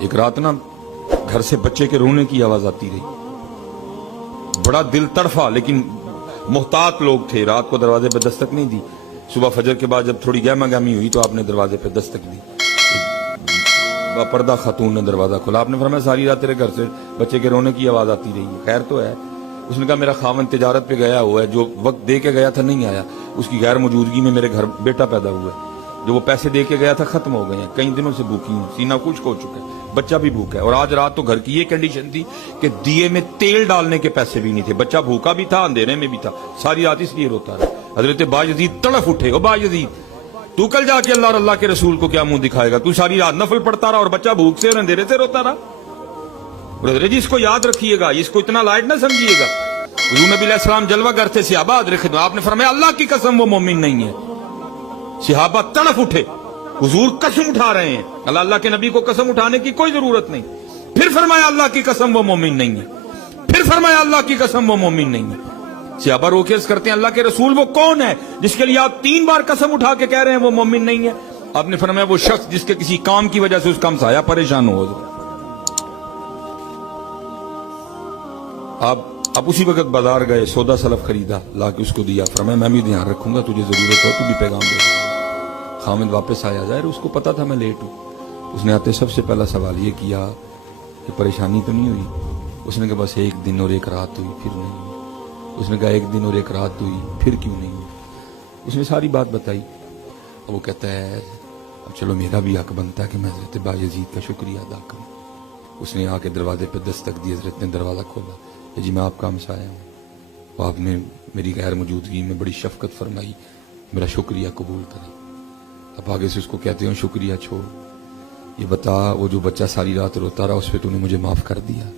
ایک رات نا گھر سے بچے کے رونے کی آواز آتی رہی، بڑا دل تڑفا، لیکن محتاط لوگ تھے، رات کو دروازے پہ دستک نہیں دی۔ صبح فجر کے بعد جب تھوڑی گہما گہمی ہوئی تو آپ نے دروازے پہ دستک دی، پردہ خاتون نے دروازہ کھولا۔ آپ نے فرمایا ساری رات تیرے گھر سے بچے کے رونے کی آواز آتی رہی ہے، خیر تو ہے؟ اس نے کہا میرا خاوند تجارت پہ گیا ہوا ہے، جو وقت دے کے گیا تھا نہیں آیا، اس کی غیر موجودگی میں میرے گھر بیٹا پیدا ہوا ہے، جو وہ پیسے دے کے گیا تھا ختم ہو گئے ہیں، کئی دنوں سے بھوکی ہوں، سینہ خشک ہو چکا ہے، بچہ بھی بھوکا ہے، اور آج رات تو گھر کی یہ کنڈیشن تھی کہ دیے میں تیل ڈالنے کے پیسے بھی نہیں تھے، بچہ بھوکا بھی تھا، اندھیرے میں بھی تھا، ساری رات اس لیے روتا رہا۔ حضرت باجزید تڑف اٹھے، او باجزید تو کل جا کے اللہ اور اللہ کے رسول کو کیا منہ دکھائے گا؟ تو ساری رات نفل پڑھتا رہا اور بچہ بھوک سے اور اندھیرے سے روتا رہا۔ برادر جی اس کو یاد رکھیے گا، اس کو اتنا لائٹ نہ سمجھیے گا۔ حضور نبی علیہ السلام جلوہ گر تھے، صحابہ حاضر خدمت، آپ نے فرمایا اللہ کی قسم وہ مومن نہیں ہے۔ صحابہ تڑف اٹھے، حضور قسم اٹھا رہے ہیں، اللہ کے نبی کو قسم اٹھانے کی کوئی ضرورت نہیں۔ پھر فرمایا اللہ کی قسم وہ مومن نہیں ہے، پھر فرمایا اللہ کی قسم وہ مومن نہیں ہے۔ صحابہ رو کے عرض کرتے ہیں اللہ کے رسول وہ کون ہے جس کے لیے آپ 3 بار قسم اٹھا کے کہہ رہے ہیں وہ مومن نہیں ہے؟ آپ نے فرمایا وہ شخص جس کے کسی کام کی وجہ سے اس کا ہمسایہ پریشان ہو۔ آپ اسی وقت بازار گئے، سودا سلف خریدا، لا کے اس کو دیا، فرمایا میں بھی دھیان رکھوں گا، تجھے ضرورت ہو تو بھی پیغام دے گا۔ خامد واپس آیا، ظاہر اس کو پتا تھا میں لیٹ ہوں، اس نے آتے سب سے پہلا سوال یہ کیا کہ پریشانی تو نہیں ہوئی؟ اس نے کہا بس 1 دن اور 1 رات ہوئی، پھر نہیں ہوئی۔ اس نے کہا 1 دن اور 1 رات ہوئی، پھر کیوں نہیں ہوئی؟ اس نے ساری بات بتائی۔ اب وہ کہتا ہے اب چلو میرا بھی حق بنتا ہے کہ میں حضرت باجزید کا شکریہ ادا کروں۔ اس نے آ کے دروازے پہ دستک دی، حضرت نے دروازہ کھولا، جی میں آپ کا ہمسایہ ہوں، وہ آپ نے میری غیر موجودگی میں بڑی شفقت فرمائی، میرا شکریہ قبول کریں۔ اب آگے سے اس کو کہتے ہیں شکریہ چھوڑ، یہ بتا وہ جو بچہ ساری رات روتا رہا اس پہ تو نے مجھے معاف کر دیا؟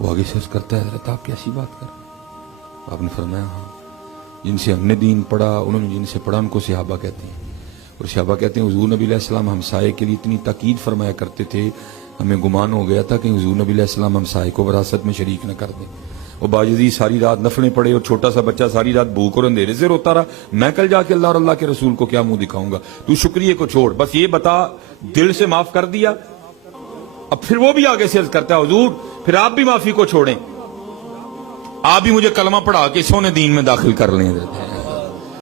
وہ آگے سے اس کرتا ہے حضرت آپ کیسی بات کر رہے ہیں؟ آپ نے فرمایا ہاں، جن سے ہم نے دین پڑھا انہوں نے جن سے پڑھا ان کو صحابہ کہتے ہیں، اور صحابہ کہتے ہیں حضور نبی علیہ السلام ہمسائے کے لیے اتنی تاکید فرمایا کرتے تھے، ہمیں گمان ہو گیا تھا کہ حضور نبی علیہ السلام ہمسائے کو وراثت میں شریک نہ کر دیں۔ وہ باجزید ساری رات نفلیں پڑے اور چھوٹا سا بچہ ساری رات بھوک اور اندھیرے سے روتا رہا، میں کل جا کے اللہ اور اللہ کے رسول کو کیا منہ دکھاؤں گا؟ تو شکریہ کو چھوڑ، بس یہ بتا دل سے معاف کر دیا؟ اب پھر وہ بھی آگے سے عرض کرتا ہے حضور پھر آپ بھی معافی کو چھوڑیں، آپ بھی مجھے کلمہ پڑھا کے سونے دین میں داخل کر لیں۔